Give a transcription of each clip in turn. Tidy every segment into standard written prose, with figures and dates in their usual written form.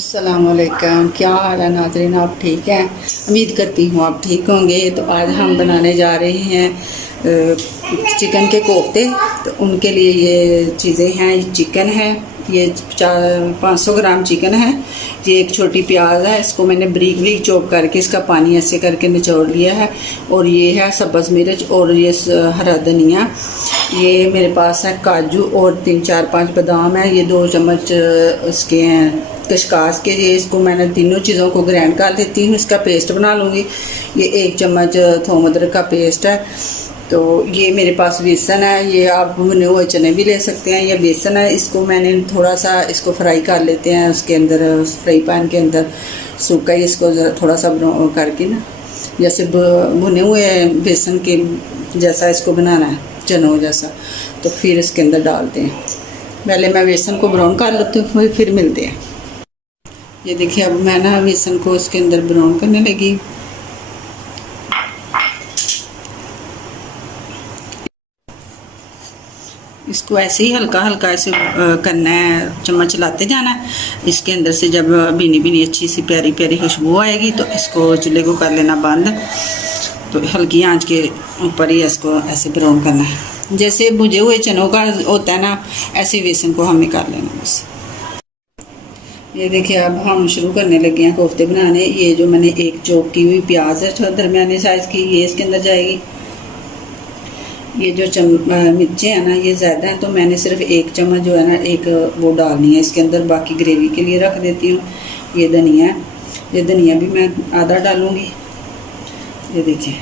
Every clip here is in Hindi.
अस्सलामुअलैकुम, क्या हाल है नाज़रीन। आप ठीक हैं? उम्मीद करती हूँ आप ठीक होंगे। तो आज हम बनाने जा रहे हैं चिकन के कोफ्ते। तो उनके लिए ये चीज़ें हैं, चिकन है, ये 500 ग्राम चिकन है, ये एक छोटी प्याज है, इसको मैंने बरीक बरीक चॉप करके इसका पानी ऐसे करके निचोड़ लिया है, और ये है सब्ज़ मिर्च और ये हरा धनिया। ये मेरे पास है काजू और 3-4-5 बादाम है, ये 2 चम्मच इसके हैं कशकास के। ये इसको मैंने तीनों चीज़ों को ग्राइंड कर देती हूँ, इसका पेस्ट बना लूँगी। ये 1 चम्मच थोम अदरक का पेस्ट है। तो ये मेरे पास बेसन है, ये आप भुने हुए चने भी ले सकते हैं। ये बेसन है, इसको मैंने थोड़ा सा इसको फ्राई कर लेते हैं उसके अंदर, फ्राई पैन के अंदर सूखा ही इसको थोड़ा सा करके ना, जैसे भुने हुए बेसन के जैसा इसको बनाना है, चनों जैसा। तो फिर इसके अंदर डालते हैं। पहले मैं बेसन को ब्राउन कर लेती हूँ, फिर मिलते हैं। ये देखिए, अब मैं ना बेसन को इसके अंदर ब्राउन करने लगी। इसको ऐसे ही हल्का हल्का ऐसे करना है, चम्मच चलाते जाना है। इसके अंदर से जब भीनी भीनी अच्छी सी प्यारी प्यारी खुशबू आएगी तो इसको चूल्हे को कर लेना बंद। तो हल्की आंच के ऊपर ही इसको ऐसे ब्राउन करना है, जैसे भुजे हुए चनों का होता है ना, ऐसे बेसन को हमें कर लेना बस। ये देखिए, अब हम शुरू करने लगे हैं कोफ्ते बनाने। ये जो मैंने एक चॉप की हुई प्याज है दरमियाने साइज़ की, ये इसके अंदर जाएगी। ये जो मिर्चें हैं ना, ये ज़्यादा हैं, तो मैंने सिर्फ 1 चम्मच जो है ना, एक वो डालनी है इसके अंदर, बाकी ग्रेवी के लिए रख देती हूँ। ये धनिया है, ये धनिया भी मैं आधा डालूँगी। ये देखिए,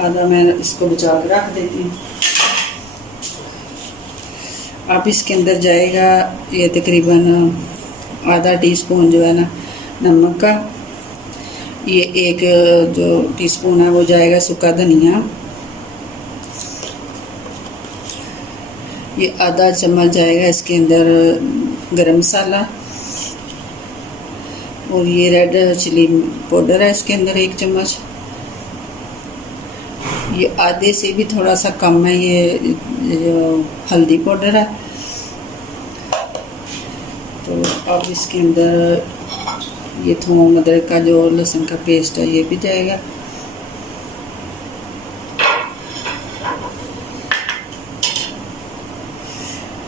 आधा मैं इसको बचा कर रख देती हूँ। अब इसके अंदर जाएगा ये तकरीबन आधा टीस्पून जो है ना नमक का। ये 1 जो टीस्पून है वो जाएगा सूखा धनिया। ये आधा चम्मच जाएगा इसके अंदर गरम मसाला, और ये रेड चिली पाउडर है इसके अंदर 1 चम्मच। ये आधे से भी थोड़ा सा कम है ये जो हल्दी पाउडर है। तो अब इसके अंदर ये थोम अदरक का जो लहसुन का पेस्ट है ये भी जाएगा।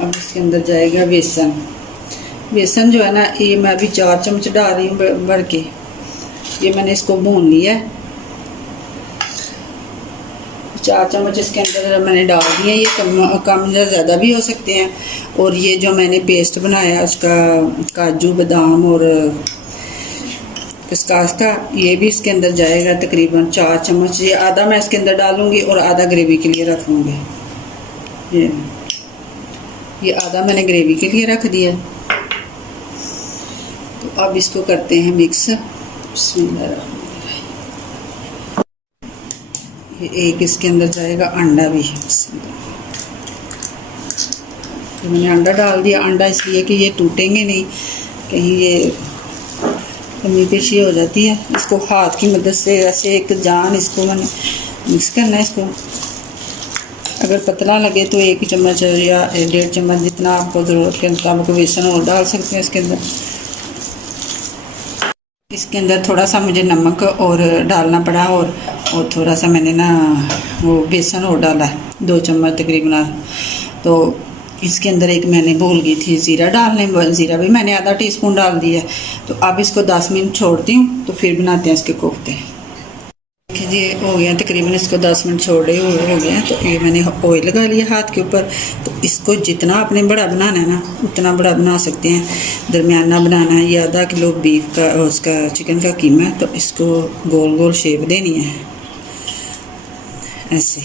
अब इसके अंदर जाएगा बेसन। बेसन जो है ना, ये मैं अभी 4 चम्मच डाल रही हूँ भर के। ये मैंने इसको भून लिया है, 4 चम्मच इसके अंदर मैंने डाल दिए। ये कम या ज़्यादा भी हो सकते हैं। और ये जो मैंने पेस्ट बनाया उसका काजू बादाम और खसखस का, ये भी इसके अंदर जाएगा तकरीबन 4 चम्मच। ये आधा मैं इसके अंदर डालूँगी और आधा ग्रेवी के लिए रख लूँगी। ये आधा मैंने ग्रेवी के लिए रख दिया। तो अब इसको करते हैं मिक्स। ये एक इसके अंदर जाएगा अंडा भी। तो मैंने अंडा डाल दिया। अंडा इसलिए कि ये टूटेंगे नहीं, कहीं ये कमी पेशी हो जाती है। इसको हाथ की मदद से ऐसे एक जान इसको मैंने मिक्स करना है। इसको अगर पतला लगे तो 1 चम्मच या 1.5 चम्मच, जितना आपको ज़रूरत के मुताबिक बेसन और डाल सकते हैं इसके अंदर। इसके अंदर थोड़ा सा मुझे नमक और डालना पड़ा, और थोड़ा सा मैंने ना वो बेसन और डाला है, 2 चम्मच तकरीबन। तो इसके अंदर एक मैंने भूल गई थी ज़ीरा डालने, ज़ीरा भी मैंने आधा टीस्पून डाल दिया। तो अब इसको 10 मिनट छोड़ती हूँ, तो फिर बनाते हैं इसके कोफ्ते। जी हो गया तकरीबन, इसको 10 मिनट छोड़े हो गए हैं। तो ये मैंने ऑयल लगा लिया हाथ के ऊपर। तो इसको जितना आपने बड़ा बनाना है ना, उतना बड़ा बना सकते हैं। दरमियाना बनाना है। ये आधा किलो बीफ का उसका चिकन का कीमा है। तो इसको गोल गोल शेप देनी है ऐसे,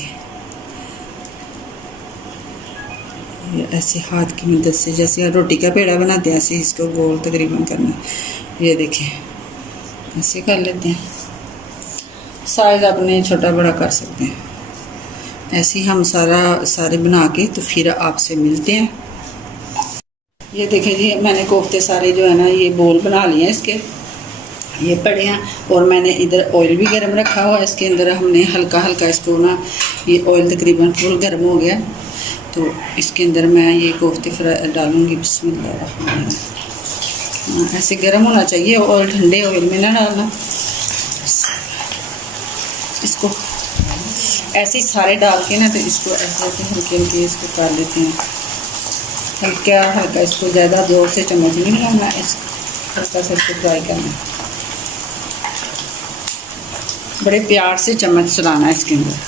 ऐसे हाथ की मदद से, जैसे रोटी का पेड़ा बनाते हैं ऐसे इसको गोल तकरीबन करना। ये देखिए, ऐसे कर लेते हैं। साइज़ अपने छोटा बड़ा कर सकते हैं। ऐसे ही हम सारे बना के तो फिर आपसे मिलते हैं। ये देखें जी, मैंने कोफ्ते सारे जो है ना ये बोल बना लिए हैं इसके, ये पड़े हैं। और मैंने इधर ऑयल भी गर्म रखा हुआ है। इसके अंदर हमने हल्का हल्का इसको ना, ये ऑयल तकरीबन फुल गर्म हो गया। तो इसके अंदर मैं ये कोफ्ते डालूँगी। बिस्मिल्लाह। ऐसे गर्म होना चाहिए और ठंडे ऑयल में ना डालना। इसको ऐसे ही सारे डाल के ना, तो इसको ऐसे ऐसे हल्के हल्के इसको कर लेते हैं, हल्का हल्का। इसको ज़्यादा जोर से चम्मच नहीं लगाना, इस हल्का सा इसको फ्राई करना, बड़े प्यार से चम्मच चलाना है इसके अंदर।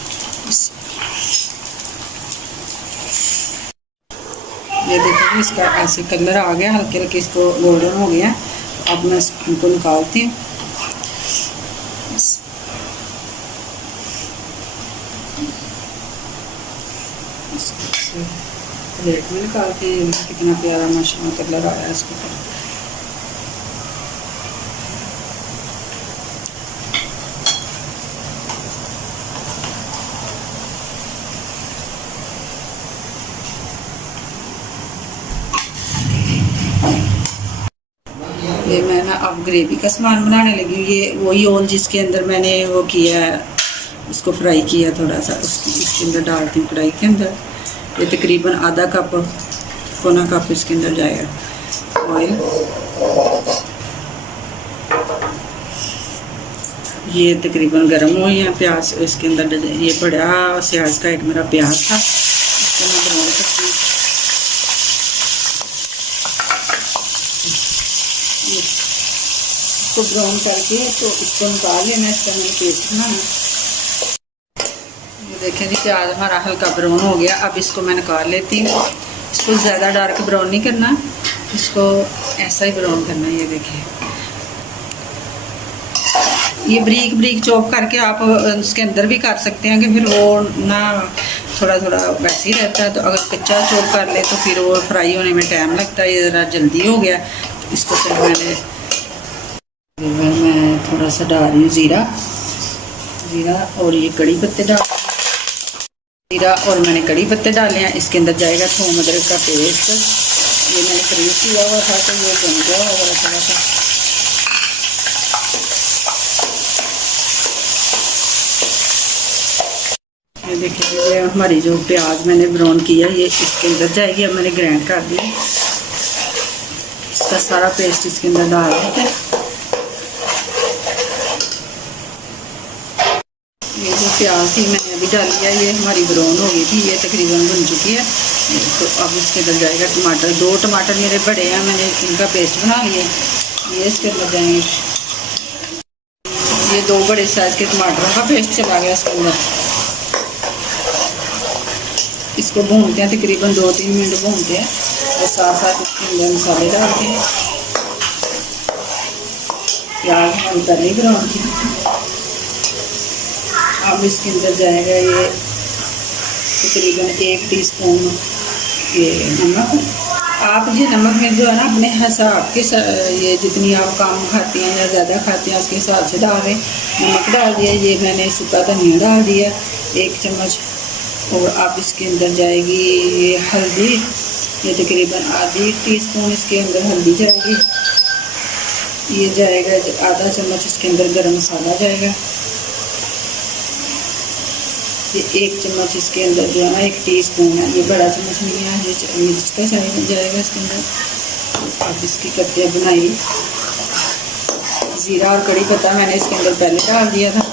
ये देखिए इसका ऐसे कलर आ गया, हल्के हल्के इसको गोल्डन हो गया। अब मैं इसको निकालती हूँ। प्लेट में निकालते हैं। कितना प्यारा माशाल्लाह कलर आया है इसके ऊपर। ये मैं ना अब ग्रेवी का सामान बनाने लगी हूँ। ये वही ऑयल जिसके अंदर मैंने वो किया है, उसको फ्राई किया थोड़ा सा, इसके अंदर डालती हूँ कढ़ाई के अंदर। ये तकरीबन आधा कप पौना कप इसके अंदर जाएगा ऑयल। ये तकरीबन गर्म हुई है। प्याज इसके अंदर, ये बड़ा स्याज का एक मेरा प्याज था, इसको मैं ब्राउन करती हूँ। इसको ब्राउन करके तो इसको निकाल लेना, इसका मैंने पेस्ट बनाना। ये देखें जी प्याज हमारा हल्का ब्राउन हो गया। अब इसको मैं निकाल लेती हूँ। इसको ज़्यादा डार्क ब्राउन नहीं करना, इसको ऐसा ही ब्राउन करना है। ये देखिए, ये ब्रीक ब्रीक चॉप करके आप उसके अंदर भी कर सकते हैं कि फिर वो ना थोड़ा थोड़ा वैसे ही रहता है। तो अगर कच्चा चॉप कर ले तो फिर वो फ्राई होने में टाइम लगता है। ये ज़रा जल्दी हो गया। इसको फिर मैं थोड़ा सा डाल रही हूँ ज़ीरा और ये कड़ी पत्ते डाल, ज़ीरा और मैंने कड़ी पत्ते डाले हैं। इसके अंदर जाएगा थूम अदरक का पेस्ट। ये मैंने फ्रीज किया हुआ था तो ये बन गया होगा थोड़ा सा। ये देखिए ये हमारी जो प्याज मैंने ब्राउन किया ये इसके अंदर जाएगी। अब मैंने ग्राइंड कर दिया, इसका सारा पेस्ट इसके अंदर डाल देते हैं। ये जो प्याज थी मैंने अभी डाल लिया, ये हमारी ब्राउन हो गई थी, ये तकरीबन बन चुकी है। तो अब इसके अंदर जाएगा टमाटर। 2 टमाटर मेरे बड़े हैं, मैंने इनका पेस्ट बना लिया, ये इसके अंदर जाएंगे। ये 2 बड़े साइज के टमाटरों का पेस्ट चला गया इसके अंदर। इसको भूनते हैं, तकरीबन 2-3 मिनट भूनते हैं और साथ साथ इसके अंदर मसाले डालते हैं। प्याज हमारी पहले ही ब्राउन थी। अब इसके अंदर जाएगा ये तकरीबन 1 टीस्पून ये नमक। आप ये नमक में जो है ना अपने हिसाब के, ये जितनी आप कम खाती हैं या ज़्यादा खाती हैं उसके हिसाब से डाल दें। नमक डाल दिया, ये मैंने सूखा धनिया डाल दिया 1 चम्मच। और अब इसके अंदर जाएगी ये हल्दी, ये तकरीबन आधी टीस्पून इसके अंदर हल्दी जाएगी। ये जाएगा आधा चम्मच इसके अंदर गरम मसाला जाएगा। ये 1 चम्मच इसके अंदर जो है ना 1 टीस्पून है, ये बड़ा चम्मच नहीं है, ये मिर्च का जाएगा इसके अंदर। अब इसकी करते हैं बनाई। ज़ीरा और कड़ी पत्ता मैंने इसके अंदर पहले डाल दिया था।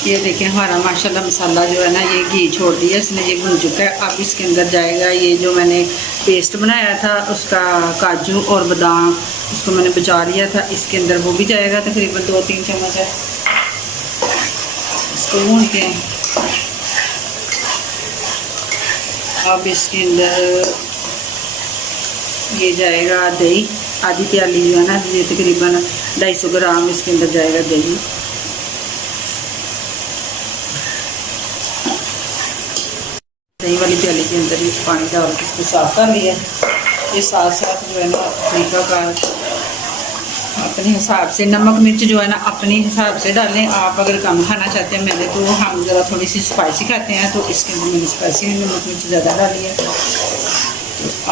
ये देखिए हमारा माशाल्लाह मसाला जो है ना ये घी छोड़ दिया इसने, ये भुन चुका है। अब इसके अंदर जाएगा ये जो मैंने पेस्ट बनाया था उसका, काजू और बादाम, उसको मैंने बचा लिया था, इसके अंदर वो भी जाएगा तकरीबन 2-3 चम्मच है। इसको भूनते हैं। अब इसके अंदर ये जाएगा दही, आधी प्याली जो है ना, ये तकरीबन 250 ग्राम इसके अंदर जाएगा दही। दही वाली प्याली के अंदर ये पानी डाल के इसको साफ कर लिया। ये साथ साथ जो है ना तरीका का अपने हिसाब से, नमक मिर्च जो है ना अपने हिसाब से डालें। आप अगर कम खाना चाहते हैं, मैंने तो हम ज़रा थोड़ी सी स्पाइसी खाते हैं तो इसके अंदर मैंने स्पाइसी नमक मिर्च ज़्यादा डाली है, तो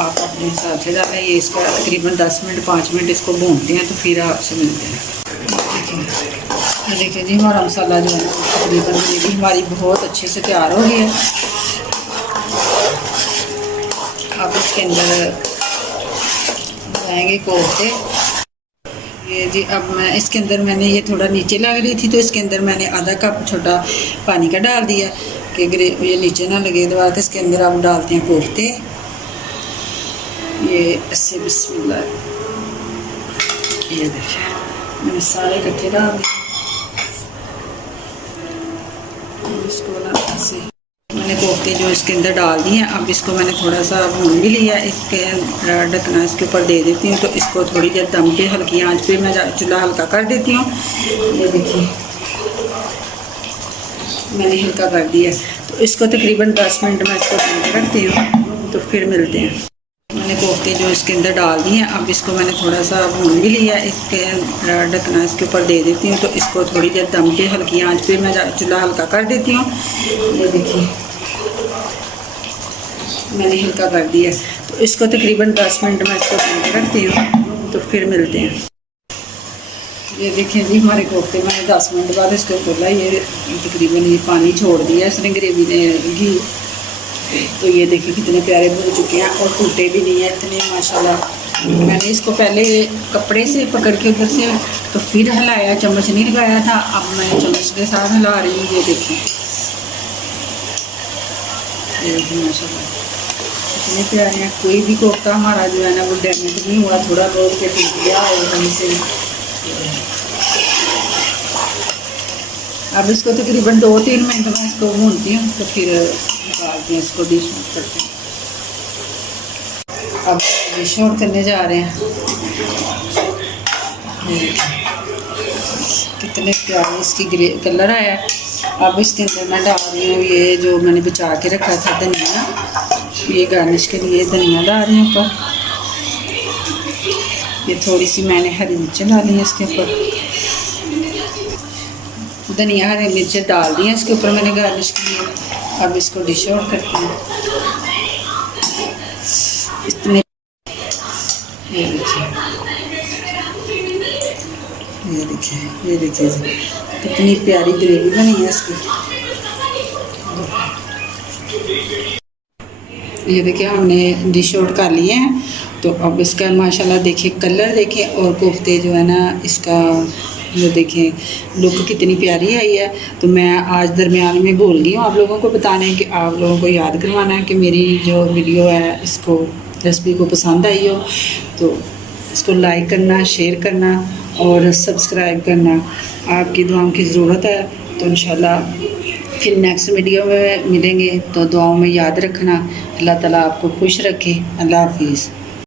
आप अपने हिसाब से डालें। ये इसका तकरीबन 10 मिनट 5 मिनट इसको भूनते हैं, तो फिर आपसे मिलते हैं। देखिए जी हमारा मसाला जो है तकरीबन ग्रेवी हमारी बहुत अच्छे से तैयार हो गई है। अब इसके अंदर जाएंगे कोफ्ते। ये जी अब मैं इसके अंदर मैंने ये थोड़ा नीचे लग रही थी तो इसके अंदर मैंने आधा कप छोटा पानी का डाल दिया कि ये नीचे ना लगे। दोबारा तो इसके अंदर अब डालते हैं कोफ्ते। ये इससे बिस्मिल्लाह, ये देखिए मैंने सारे इकट्ठे डाल दिए। इसको ना ऐसे मैंने कोफ्ते जो इसके अंदर डाल दिए हैं। अब इसको मैंने थोड़ा सा भून भी लिया। इसके ढकना इसके ऊपर दे देती हूँ तो इसको थोड़ी देर दम पे हल्की आंच पे मैं चूल्हा हल्का कर देती हूँ। ये देखिए मैंने हल्का कर दिया तो इसको तकरीबन 10 मिनट मैं इसको दम पे रखती हूँ तो फिर मिलते हैं। मैंने कोफ्ते जो इसके अंदर डाल दिए हैं। अब इसको मैंने थोड़ा सा भून भी लिया। इसके ढकना इसके ऊपर दे देती हूँ तो इसको थोड़ी देर दम पे हल्की आंच पे मैं चूल्हा हल्का कर देती हूँ। ये देखिए मैंने हल्का कर दिया तो इसको तकरीबन 10 मिनट मैं इसको दम पे रखती हूँ तो फिर मिलते हैं। ये देखिए जी हमारे कोफ्ते मैंने 10 मिनट बाद इसको खोला। ये तकरीबन ये पानी छोड़ दिया इसने, ग्रेवी ने घी। तो ये देखिए कितने प्यारे बन चुके हैं और टूटे भी नहीं है इतने माशाल्लाह। मैंने इसको पहले कपड़े से पकड़ के उधर से तो फिर हिलाया, चम्मच नहीं लगाया था। अब मैं चम्मच के साथ हिला रही हूँ। ये देखिए माशाल्लाह इतने प्यारे हैं। कोई भी कोफ्ता हमारा जो है ना वो डैमेज नहीं हुआ, थोड़ा बहुत के टूट गया और वहीं से। अब इसको तकरीबन 2-3 मिनट में इसको भूनती हूँ तो फिर निकालते हैं, इसको डिश आउट करते हैं। अब डिश आउट करने जा रहे हैं। कितने प्यारे इसकी ग्रे कलर आया। अब इसके अंदर मैं डाल रही हूँ ये जो मैंने बचा के रखा था धनिया। ये गार्निश के लिए धनिया डाल रही हूँ ऊपर। ये थोड़ी सी मैंने हरी मिर्च डाली है इसके ऊपर। धनिया हरी मिर्च डाल दी है इसके ऊपर मैंने गार्निश के लिए। अब इसको डिश आउट करते हैं। इतने ये देखिए कितनी प्यारी ग्रेवी बनी है इसकी। ये देखिए हमने डिश आउट कर लिए हैं तो अब इसका माशाल्लाह देखिए कलर देखिए और कोफ्ते जो है ना इसका जो देखें लुक कितनी प्यारी आई है। तो मैं आज दरमियान में बोल रही हूँ आप लोगों को बताने कि आप लोगों को याद करवाना है कि मेरी जो वीडियो है इसको रेसिपी को पसंद आई हो तो इसको लाइक करना, शेयर करना और सब्सक्राइब करना। आपकी दुआओं की ज़रूरत है। तो इंशाल्लाह फिर नेक्स्ट वीडियो में मिलेंगे। तो दुआओं में याद रखना। अल्लाह ताला आपको खुश रखे। अल्लाह हाफिज़।